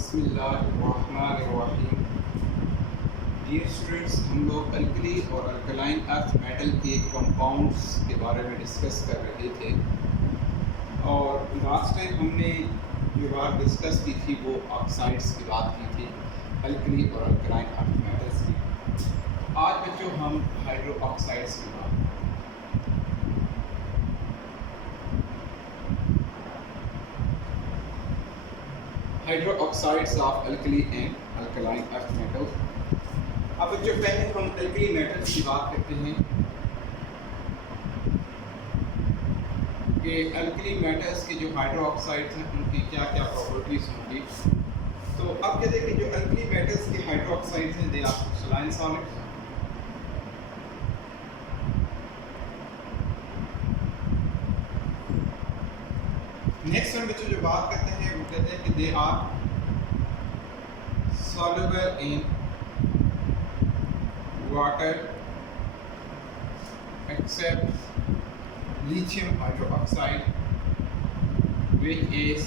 बिस्मिल्लाहिर्रहमानिर्रहीम। Dear students, हम लोग अल्कली और अल्कलाइन अर्थ मेटल के कंपाउंड्स के बारे में डिस्कस कर रहे थे और लास्ट टाइम हमने जो बात डिस्कस की थी वो ऑक्साइड्स की बात की थी, अल्कली और अल्कलाइन अर्थ मेटल्स की। आज बच्चों हम हाइड्रो ऑक्साइड्स की बात hydro oxides of alkali and alkaline earth metals. अब बच्चों पहले हम अल्कली मेटल्स की बात करते हैं कि अल्कली मेटल्स के जो हाइड्रो ऑक्साइड्स हैं उनकी क्या क्या प्रॉपर्टीज होंगी। तो अब कहते हैं कि जो अल्कली मेटल्स के हाइड्रो ऑक्साइड्स हैं they are crystalline solids. Next हम बच्चों जो बात करते हैं वो कहते हैं कि they are soluble in water except lithium hydroxide, which is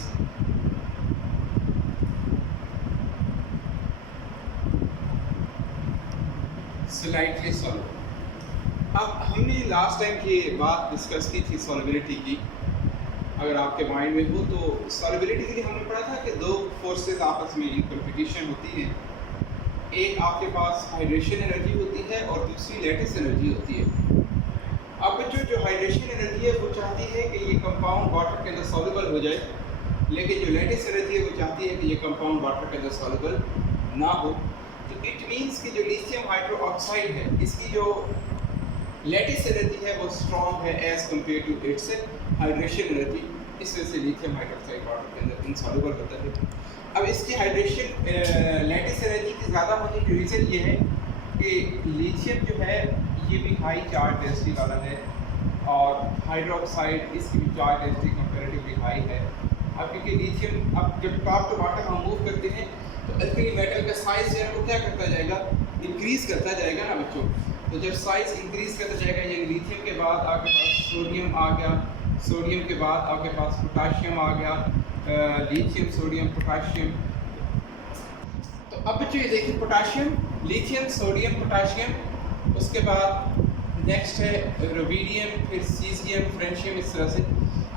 slightly soluble। अब हमने लास्ट टाइम की बात डिस्कस की थी सॉल्युबिलिटी की। अगर आपके माइंड में हो तो सॉल्युबिलिटी के लिए हमने पढ़ा था कि दो फोर्सेस आपस में इन कंपटीशन होती हैं। एक आपके पास हाइड्रेशन एनर्जी होती है और दूसरी लैटिस एनर्जी होती है। अब जो हाइड्रेशन एनर्जी है वो चाहती है कि ये कंपाउंड वाटर के अंदर सॉल्युबल हो जाए, लेकिन जो लैटिस एनर्जी है वो चाहती है कि ये कंपाउंड वाटर के अंदर सॉल्युबल ना हो। तो इट मीन्स कि जो लिथियम हाइड्रो ऑक्साइड है इसकी जो लैटिस एनर्जी है वो स्ट्रॉन्ग है as compare to its hydration energy. इस वजह से लिथियम हाइड्रोक्साइड वाटर के अंदर इनसॉल्युबल होता है। अब इसकी हाइड्रेशन लैटिस एनर्जी की ज़्यादा होने की रीज़न ये है कि लिथियम जो है ये भी हाई चार्ज डेंसिटी वाला है और हाइड्रोक्साइड इसकी भी चार्ज डेंसिटी कंपैरेटिवली हाई है। अब क्योंकि लिथियम अब जब टॉप टू बॉटम हम मूव करते हैं तो अल्कली मेटल का साइज जो है वो क्या करता जाएगा, इंक्रीज़ करता जाएगा ना बच्चों। तो जब साइज इंक्रीज़ करता जाएगा यानी लिथियम के बाद आपके पास सोडियम आ गया, सोडियम के बाद आपके पास पोटाशियम आ गया, लिथियम सोडियम पोटाशियम। तो अब बच्चों ये देखिए पोटाशियम, लिथियम सोडियम पोटाशियम, उसके बाद नेक्स्ट है रुबीडियम, फिर सीजियम फ्रेंशियम, इस तरह से।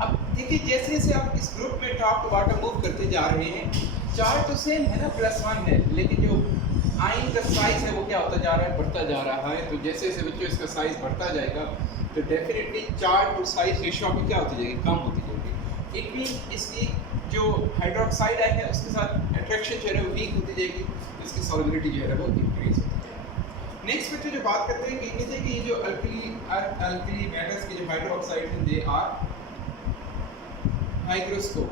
अब देखिए जैसे जैसे आप इस ग्रुप में टॉप टू बॉटम मूव करते जा रहे हैं, चार्ज तो सेम है ना, +1 है, लेकिन जो आयन का साइज है वो क्या होता जा रहा है, बढ़ता जा रहा है। तो जैसे जैसे बच्चों इसका साइज बढ़ता जाएगा तो डेफिनेटली चार्ज और साइज रेशियो में क्या होती जाएगी, कम होती जाएगी। इट मीन इसकी जो हाइड्रोक्साइड आयन है उसके साथ अट्रैक्शन जो है वो वीक होती जाएगी, इसकी सॉल्युबिलिटी जो है वो इंक्रीज होती जाएगी। नेक्स्ट बच्चे जो बात करते हैं कि ये जो अल्कली मेटल्स के जो हाइड्रोक्साइड हैं दे आर हाइग्रोस्कोप।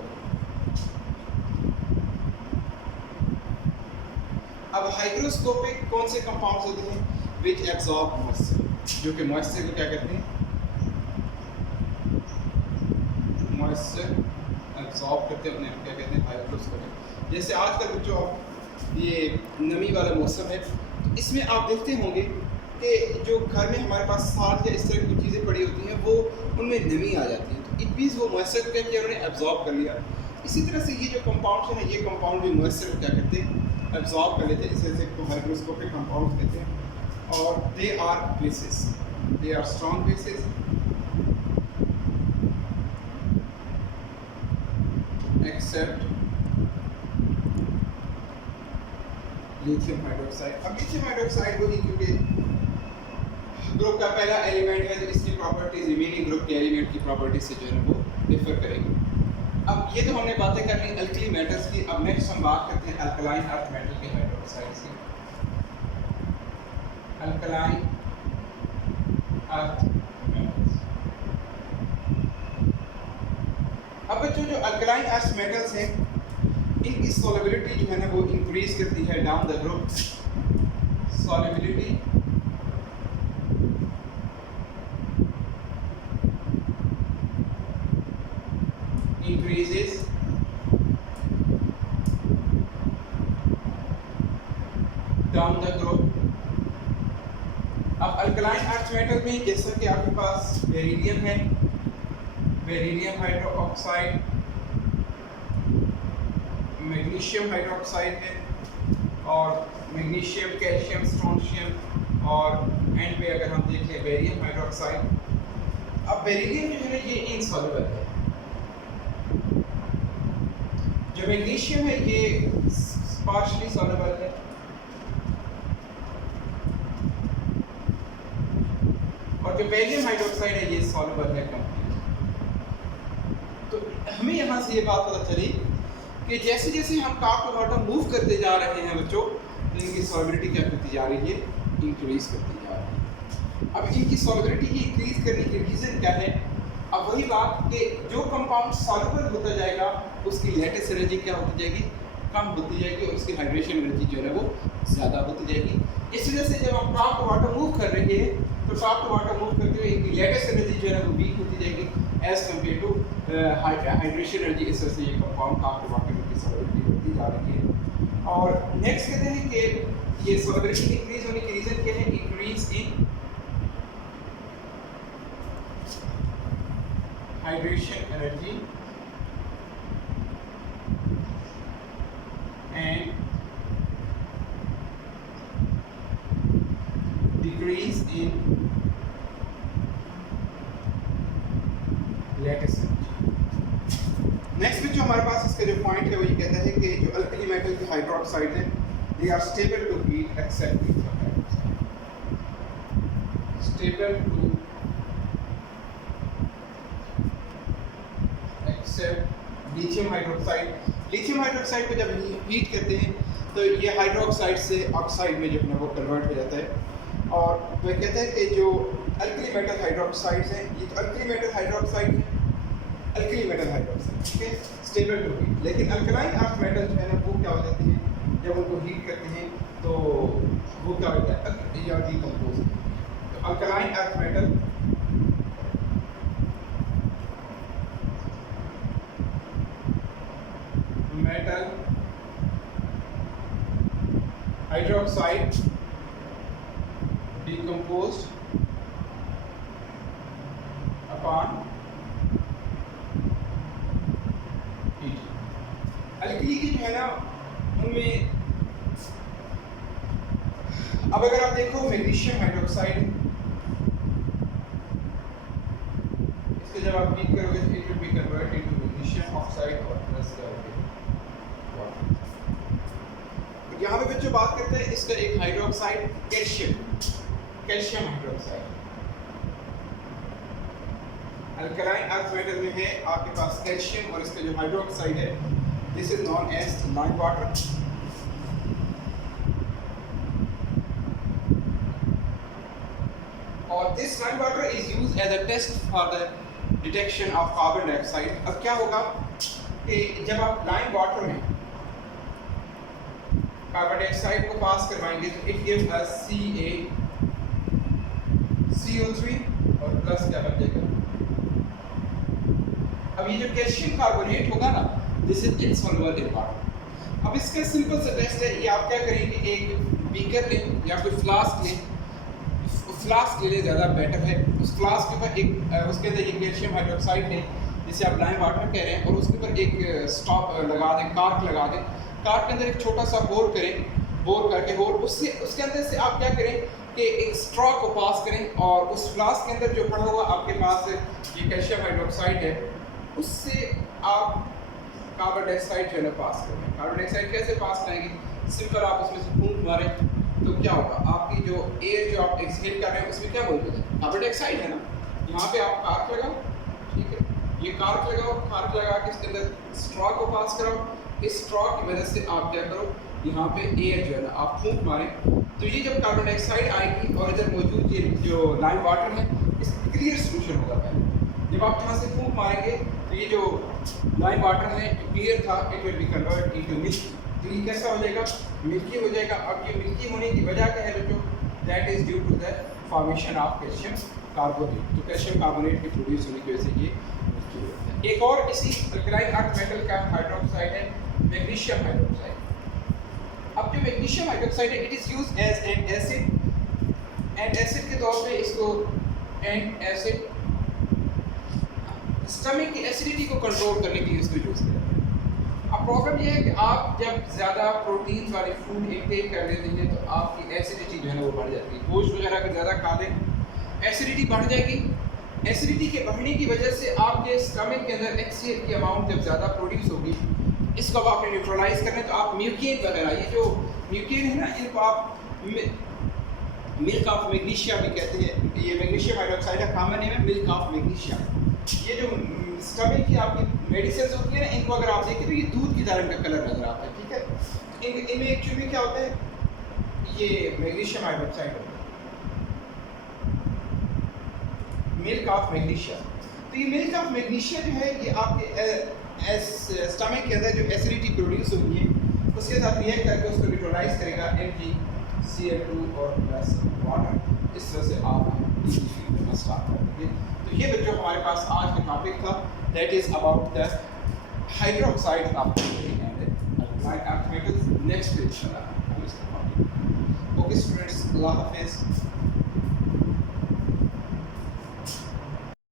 अब हाइग्रोस्कोपिक कौन से कंपाउंड्स होते हैं, विच एब्जॉर्ब मॉइस्चर, जो कि मॉइस्चर को क्या कहते हैं, मॉइस्चर एब्जॉर्ब करते हैं अपने आप, क्या कहते हैं, हाइग्रोस्कोपिक। जैसे आजकल बच्चों ये नमी वाला मौसम है तो इसमें आप देखते होंगे कि जो घर में हमारे पास साथ या इस तरह की चीज़ें पड़ी होती हैं वो उनमें नमी आ जाती है। तो इट मीन्स वो मॉइस्चर को क्या किया उन्होंने एब्जॉर्ब कर लिया। इसी तरह से ये जो कंपाउंड्स हैं ये कंपाउंड भी मॉइस्चर को क्या करते हैं, एब्जॉर्ब कर लेते हैं। इस वजह से को हाइग्रोस्कोपिक कंपाउंड्स कहते हैं और they are bases, they are strong bases except lithium hydroxide. अब लिथियम हाइड्रोक्साइड वही क्योंकि ग्रुप का पहला एलिमेंट है तो इसकी प्रॉपर्टीज रिमेनिंग ग्रुप के एलिमेंट की प्रॉपर्टीज से जो है वो डिफर करेंगे। अब ये तो हमने बातें कर ली अल्कली मेटल्स की। अब नेक्स्ट हम बात करते हैं अल्कलाइन अर्थ मेटल के हाइड्रोक्साइड्स की। Alkaline earth metals. अब बच्चों जो अल्कलाइन अर्थ मेटल्स हैं इनकी सॉल्युबिलिटी जो है ना वो इंक्रीज करती है down the group. Solubility increases down the group। अब अल्कलाइन अर्थ मेटल में जैसा कि आपके पास बेरिलियम है, beryllium hydro oxide, magnesium magnesium hydroxide है, और मैग्नीशियम, कैल्शियम, स्ट्रोंशियम, और एंड पे अगर हम देखें बेरियम हाइड्रोक्साइड। अब बेरिलियम जो है ना ये इनसॉल्युबल है, जो मैग्नीशियम है ये पार्शियली सॉल्युबल है, और जो बेरियम हाइड्रोक्साइड है ये सॉल्युबल है कंप्लीट। तो हमें यहाँ से ये बात पता चली कि जैसे जैसे हम टॉप टू बॉटम मूव करते जा रहे हैं बच्चों, इनकी सॉल्युबिलिटी क्या करती जा रही है, इंक्रीज करती जा रही है। अब इनकी सॉल्युबिलिटी की इंक्रीज करने की रीज़न क्या है? अब वही बात कि जो कंपाउंड सॉल्युबल होता जाएगा उसकी लेटेस्ट एनर्जी क्या होती जाएगी, कम होती जाएगी, और उसकी हाइड्रेशन एनर्जी जो है वो ज़्यादा होती जाएगी। इस वजह से जब हम टॉप टू बॉटम मूव कर रहे हैं तो टॉप टू बॉटम मूव करते हुए इनकी लेटेस्ट एनर्जी जो है वो वीक होती जाएगी as compare to hydration energy. इस वजह से ये कंपाउंड टॉप टू बॉटम की सॉल्युबिलिटी होती जा रही है। और नेक्स्ट कहते हैं कि ये सॉल्युबिलिटी इंक्रीज होने की रीज़न क्या है? Increase in hydration energy and decrease in lattice energy। Next में जो हमारे पास इसका जो पॉइंट है वो ये कहता है कि जो अल्कली मेटल के हाइड्रोक्साइड हैं they are stable to heat except lithium hydroxide, stable to except lithium hydroxide. Lithium hydroxide को जब हीट करते हैं तो ये हाइड्रोक्साइड से ऑक्साइड में जो है वो कन्वर्ट हो जाता है। और वो कहते हैं कि जो अल्कली मेटल हाइड्रोक्साइड्स हैं, ये जो अल्कली मेटल हाइड्रोक्साइड है, अल्कली मेटल हाइड्रोक्साइड ठीक है, स्टेबल टू हीट। लेकिन अल्कलाइन अर्थ मेटल जो है ना वो क्या हो जाती है, जब उनको हीट करते हैं तो वो क्या होता है, या डीकम्पोज। तो alkaline earth metal metal hydroxide decomposed upon heat। Alkali की जो है ना उनमें अब अगर आप देखो मैग्नीशियम हाइड्रोक्साइड, इसको जब आप हीट करोगे तो it will be converted into magnesium oxide और प्लस यहाँ पे बच्चों बात करते हैं इसका एक hydroxide calcium hydroxide. Alkaline earth metal में है आपके पास कैल्शियम, और इसका जो हाइड्रोक्साइड है this is known as lime water. और this lime water is used as a test for the detection of carbon dioxide. अब क्या होगा कि जब आप लाइम वाटर में कार्बन डाइऑक्साइड को पास करवाएंगे तो इट गिव्स अस CO3 और प्लस क्या बन जाएगा। अब ये जो कैल्शियम कार्बोनेट होगा ना this is insoluble in water. अब इसका सिंपल सा टेस्ट है, ये आप क्या करेंगे, एक बीकर लें या कोई फ्लास्क लें, फ्लास्क ले लें ज़्यादा बेटर है। उस फ्लास्क के ऊपर एक उसके अंदर ये कैल्शियम हाइड्रोक्साइड है जिसे आप लाइम वाटर कह रहे हैं, और उसके ऊपर एक स्टॉप लगा दें, कार्क लगा दें। कार्क के अंदर एक छोटा सा होल करें, बोर करके होल, उससे उसके अंदर से आप क्या करें कि एक स्ट्रॉ को पास करें, और उस फ्लास्क के अंदर जो पड़ा हुआ आपके पास ये कैल्शियम हाइड्रोक्साइड है उससे आप कार्बन डाइऑक्साइड जो है ना पास करें। कार्बन डाइऑक्साइड कैसे पास करेंगे? सिंपल, आप उसमें से फूंक मारें तो क्या होगा, आपकी जो एयर जो आप एक्सहेल कर रहे हैं उसमें क्या मौजूद है, कार्बन डाइऑक्साइड है ना। यहाँ पे आप कार्क लगाओ, ठीक है, ये कार्क लगाओ, कार्क लगा के इसके अंदर स्ट्रॉ को पास कराओ। इस स्ट्रॉ की वजह से आप क्या करो, यहाँ पे एयर जो है ना आप फूंक मारें तो ये जब कार्बन डाइऑक्साइड आएगी और इधर मौजूद ये जो लाइम वाटर है इसमें क्लियर सोल्यूशन होगा। पहले जब आप यहाँ से फूंक मारेंगे तो ये जो लाइम वाटर है क्लियर था, it will be convert into milk. तो ये कैसा हो जाएगा, मिल्की हो जाएगा। अब ये मिल्की होने की वजह क्या है बच्चों, that is due to the formation of calcium carbonate. तो कैल्शियम कार्बोनेट के प्रोड्यूस होने की वजह से ये मिल्की होता है। एक और इसी अल्कलाइन अर्थ मेटल का हाइड्रोक्साइड है मैग्नीशियम हाइड्रोक्साइड। अब जो मैग्नीशियम हाइड्रोक्साइड है it is used as an acid, antacid के तौर पे इसको एंड एसिड स्टमक की एसिडिटी को कंट्रोल करने के लिए इसको यूज करते हैं। अब अब प्रॉब्लम ये है कि आप जब ज़्यादा प्रोटीन्स वाले फूड इनटेक कर लेते हैं तो आपकी एसिडिटी जो है ना वो बढ़ जाती है। गोश्त वगैरह का ज़्यादा खा लें, एसिडिटी बढ़ जाएगी। एसिडिटी के बढ़ने की वजह से आपके स्टमक के अंदर HCl की अमाउंट जब ज़्यादा प्रोड्यूस होगी, इसको अब आपने न्यूट्रलाइज करना है, तो आप म्यूकेन वगैरह, ये जो म्यूकेन है ना, इनको आप मिल्क ऑफ मैग्नीशिया भी कहते हैं। ये मैग्नीशियम हाइड्रोक्साइड का कॉमन नेम है, मिल्क ऑफ मैग्नीशिया। ये जो स्टमक की आपकी मेडिसिन होती है ना, इनको अगर आप देखें तो ये दूध की तरह का कलर नजर आता है, ठीक है। इनमें एक्चुअली क्या होता है, ये मैग्नीशियम हाइड्रोक्साइड होता है, मिल्क ऑफ मैग्नीशिया। तो ये मिल्क ऑफ मैग्नीशिया जो है ये आपके स्टमक के अंदर जो एसिडिटी प्रोड्यूस होगी है उसके साथ रिएक्ट करके उसको न्यूट्रलाइज करेगा MgCl2 और प्लस वाटर। इस तरह से आप फील करना स्टार्ट कर देंगे। तो ये जो हमारे पास आज का टॉपिक था, that is about the hydroxide of next इंशाल्लाह हम इसका टॉपिक। ओके स्टूडेंट्स, अल्लाह हाफिज़।